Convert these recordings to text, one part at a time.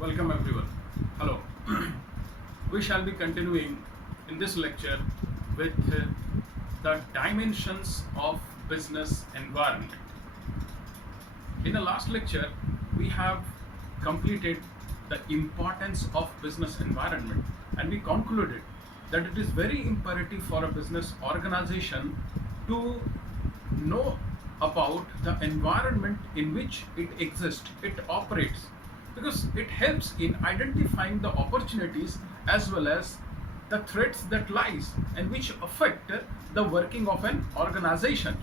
Welcome everyone. Hello. We shall be continuing in this lecture with the dimensions of business environment. In the last lecture, we have completed the importance of business environment and we concluded that it is very imperative for a business organization to know about the environment in which it exists, it operates, because it helps in identifying the opportunities as well as the threats that lies and which affect the working of an organization.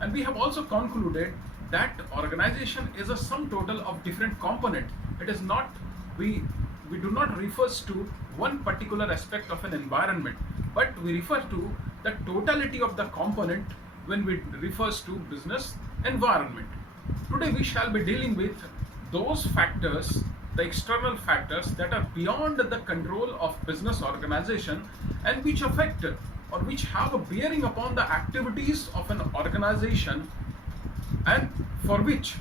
And we have also concluded that organization is a sum total of different components. It is not we we do not refers to one particular aspect of an environment, but we refer to the totality of the component when we refers to business environment. Today we shall be dealing with those factors, the external factors that are beyond the control of business organization and which affect or which have a bearing upon the activities of an organization, and for which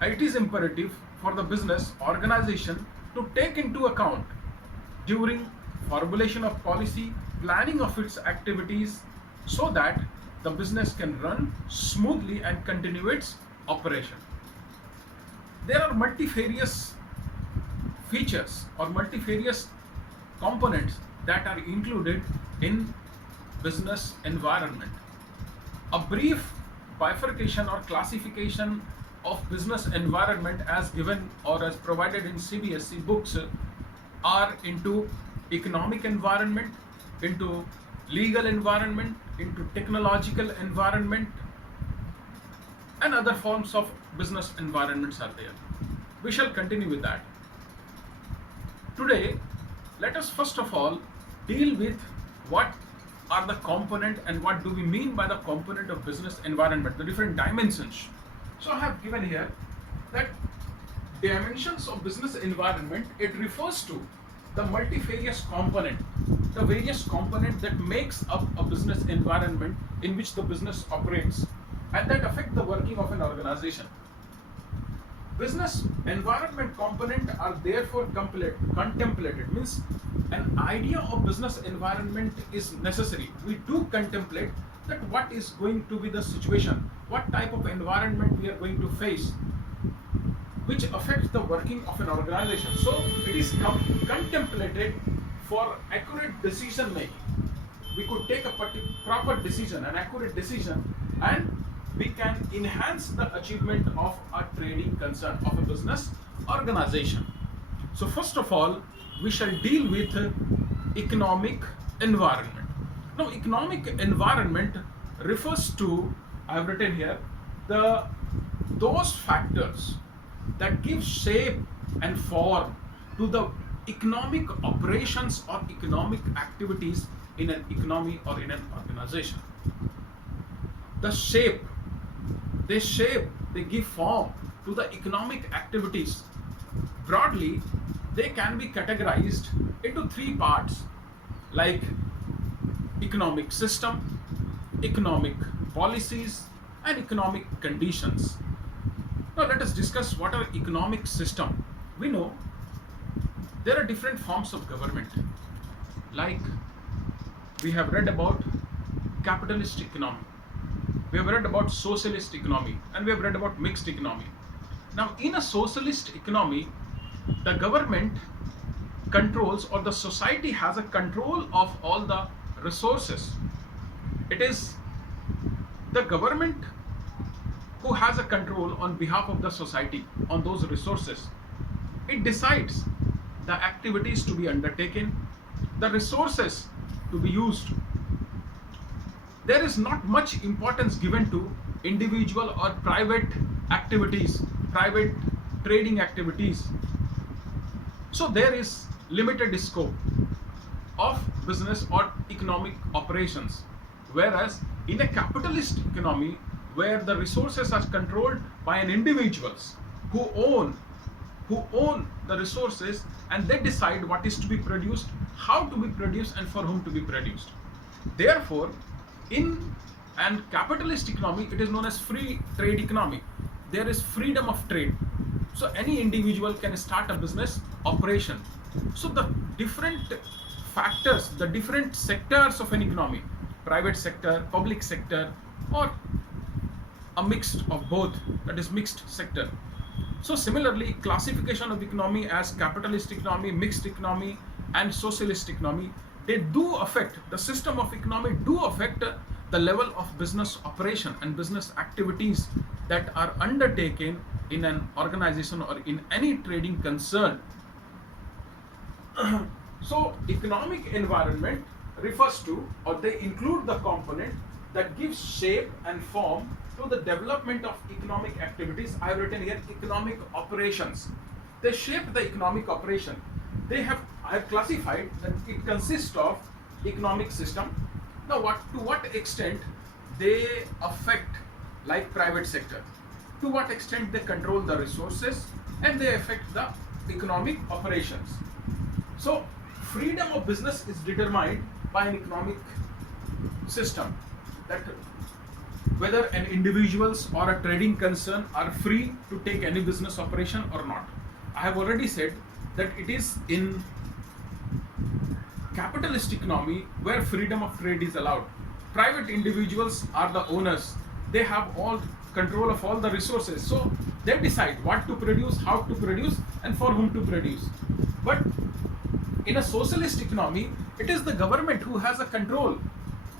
it is imperative for the business organization to take into account during formulation of policy, planning of its activities, so that the business can run smoothly and continue its operation. There are multifarious features or multifarious components that are included in business environment. A brief bifurcation or classification of business environment as given or as provided in CBSE books are into economic environment, into legal environment, into technological environment, and other forms of business environments are there. We shall continue with that. Today, let us first of all deal with what are the component and what do we mean by the component of business environment, the different dimensions. So I have given here that dimensions of business environment, it refers to the multifarious component, the various component that makes up a business environment in which the business operates and that affect the working of an organization. Business environment component are therefore contemplated, means an idea of business environment is necessary. We do contemplate that what is going to be the situation, what type of environment we are going to face, which affects the working of an organization. So it is contemplated for accurate decision making. We could take a proper decision, an accurate decision, and we can enhance the achievement of a trading concern of a business organization. So first of all, we shall deal with economic environment. Now, economic environment refers to, I have written here, those factors that give shape and form to the economic operations or economic activities in an economy or in an organization. The shape, they give form to the economic activities. Broadly, they can be categorized into three parts, like economic system, economic policies, and economic conditions. Now let us discuss what are economic system. We know there are different forms of government, like we have read about capitalist economy, we have read about socialist economy, and we have read about mixed economy. Now in a socialist economy, the government controls, or the society has a control of all the resources. It is the government who has a control on behalf of the society on those resources. It decides the activities to be undertaken, the resources to be used. There is not much importance given to individual or private activities, private trading activities. So there is limited scope of business or economic operations. Whereas in a capitalist economy, where the resources are controlled by an individuals who own the resources, and they decide what is to be produced, how to be produced, and for whom to be produced. Therefore, in and capitalist economy, it is known as free trade economy. There is freedom of trade. So any individual can start a business operation. So the different factors, the different sectors of an economy, private sector, public sector, or a mix of both, that is mixed sector. So similarly, classification of economy as capitalist economy, mixed economy, and socialist economy, they do affect the system of economy, do affect the level of business operation and business activities that are undertaken in an organization or in any trading concern. So economic environment refers to, or they include, the component that gives shape and form to the development of economic activities. I have written here economic operations. They shape the economic operation. I have classified that it consists of economic system. Now to what extent they affect, like private sector, to what extent they control the resources and they affect the economic operations. So freedom of business is determined by an economic system, that whether an individuals or a trading concern are free to take any business operation or not. I have already said that it is in capitalist economy where freedom of trade is allowed. Private individuals are the owners. They have all control of all the resources. So they decide what to produce, how to produce, and for whom to produce. But in a socialist economy, it is the government who has a control.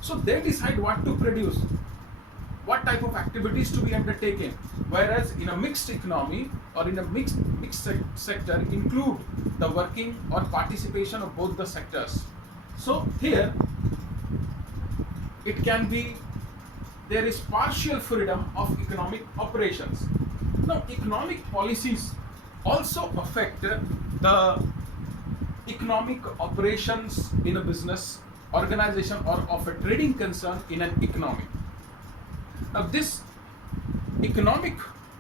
So they decide what to produce, what type of activities to be undertaken. Whereas in a mixed economy or in a mixed sector include the working or participation of both the sectors. So here it can be, there is partial freedom of economic operations. Now economic policies also affect the economic operations in a business organization or of a trading concern in an economy. Now this economic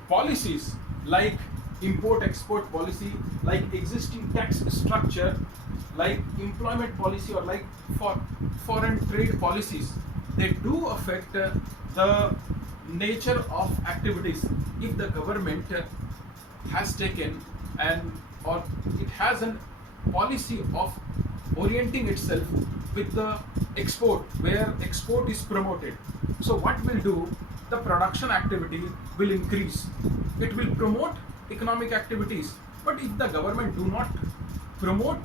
policies like import-export policy, like existing tax structure, like employment policy, or like for foreign trade policies, they do affect the nature of activities. If the government has taken or it has a policy of orienting itself with the export, where export is promoted, so what will do, the production activity will increase. It will promote economic activities. But if the government do not promote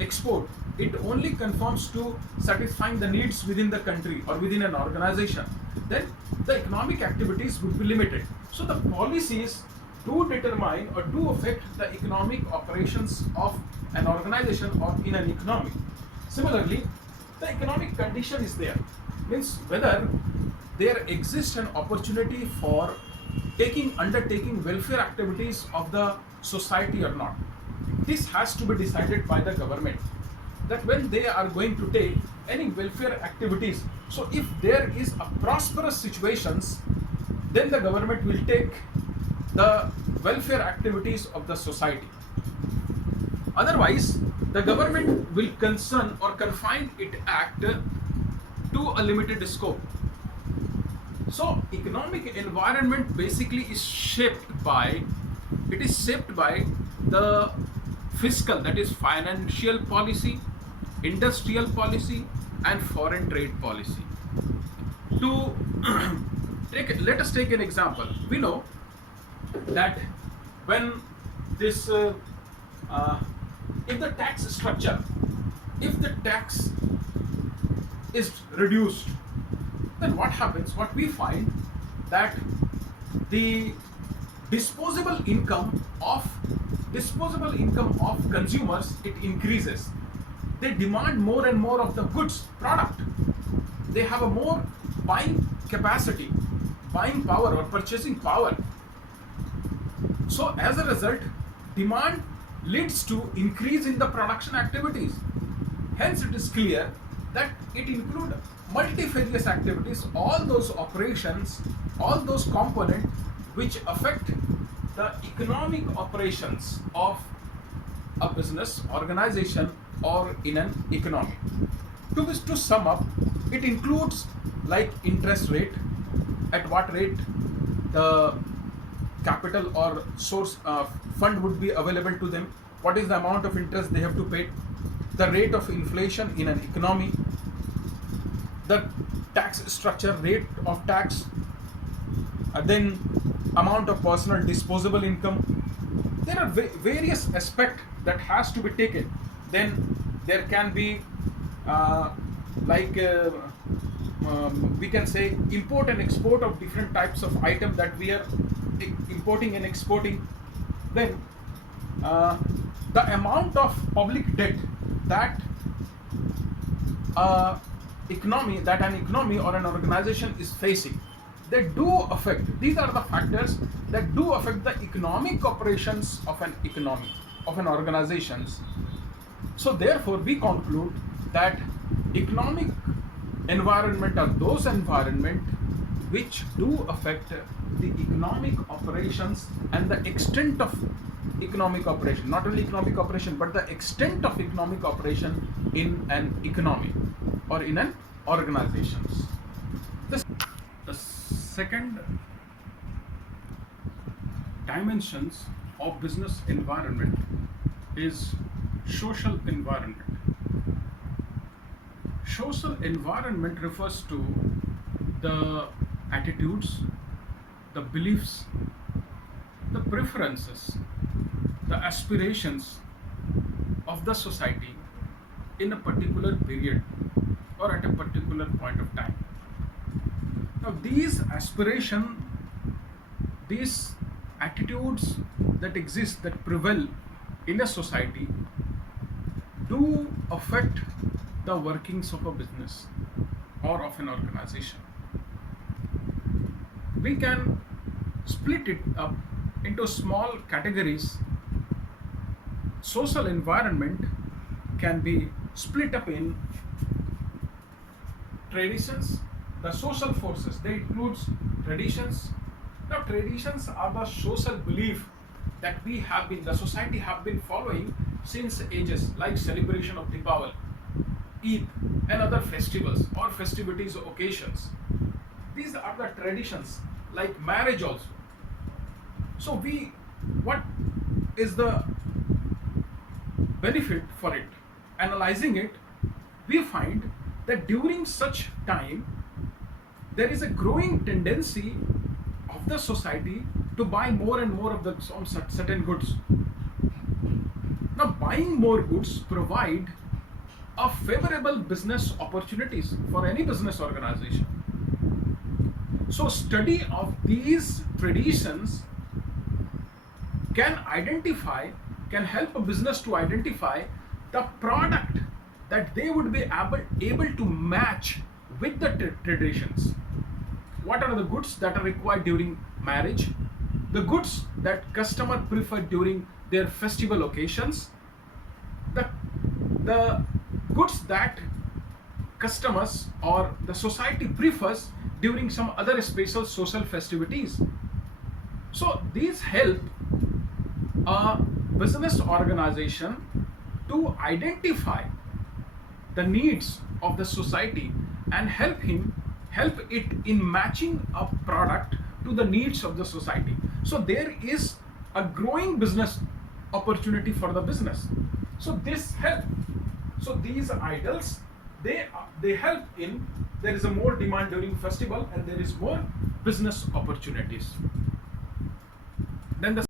export, it only conforms to satisfying the needs within the country or within an organization, then the economic activities would be limited. So the policies do determine or do affect the economic operations of an organization or in an economy. Similarly, the economic condition is there, means whether there exists an opportunity for undertaking welfare activities of the society or not. This has to be decided by the government, that when they are going to take any welfare activities, so if there is a prosperous situations, then the government will take the welfare activities of the society. Otherwise, the government will concern or confine its act to a limited scope. So economic environment basically is shaped by the fiscal, that is financial policy, industrial policy, and foreign trade policy. To let us take an example. We know that when this if the tax structure, if the tax is reduced, then what happens? What we find, that the disposable income of consumers, it increases. They demand more and more of the goods product. They have a more buying capacity, buying power or purchasing power. So as a result, demand leads to increase in the production activities. Hence it is clear that it includes multifarious activities, all those operations, all those components which affect the economic operations of a business organization or in an economy. To sum up, it includes like interest rate, at what rate the capital or source fund would be available to them, what is the amount of interest they have to pay, the rate of inflation in an economy, the tax structure, rate of tax, then amount of personal disposable income. There are various aspects that has to be taken. Then there can be like we can say import and export of different types of item that we are importing and exporting. Then the amount of public debt that an economy or an organization is facing, they do affect, these are the factors that do affect the economic operations of an economy, of an organizations. So therefore we conclude that economic environment are those environment which do affect the economic operations and the extent of economic operation, not only economic operation but the extent of economic operation in an economy or in an organizations. The second dimensions of business environment is social environment. Social environment refers to the attitudes, the beliefs, the preferences, the aspirations of the society in a particular period or at a particular point of time. Now, these aspirations, these attitudes that exist, that prevail in a society, do affect the workings of a business or of an organization. We can split it up into small categories. Social environment can be split up in traditions, the social forces. They includes traditions. Now, traditions are the social belief that the society have been following since ages, like celebration of Deepavali, Eid, and other festivals or festivities, occasions. These are the traditions, like marriage also. So what is the benefit for it? Analyzing it, we find that during such time, there is a growing tendency of the society to buy more and more of the certain goods. Now, buying more goods provide a favorable business opportunities for any business organization. So, study of these traditions can help a business to identify the product that they would be able to match with the traditions. What are the goods that are required during marriage, the goods that customer prefer during their festival occasions, the goods that customers or the society prefers during some other special social festivities. So these help a business organization to identify the needs of the society and help it in matching a product to the needs of the society. So there is a growing business opportunity for the business. So this help. So these idols, they help in, there is a more demand during festival and there is more business opportunities. Then the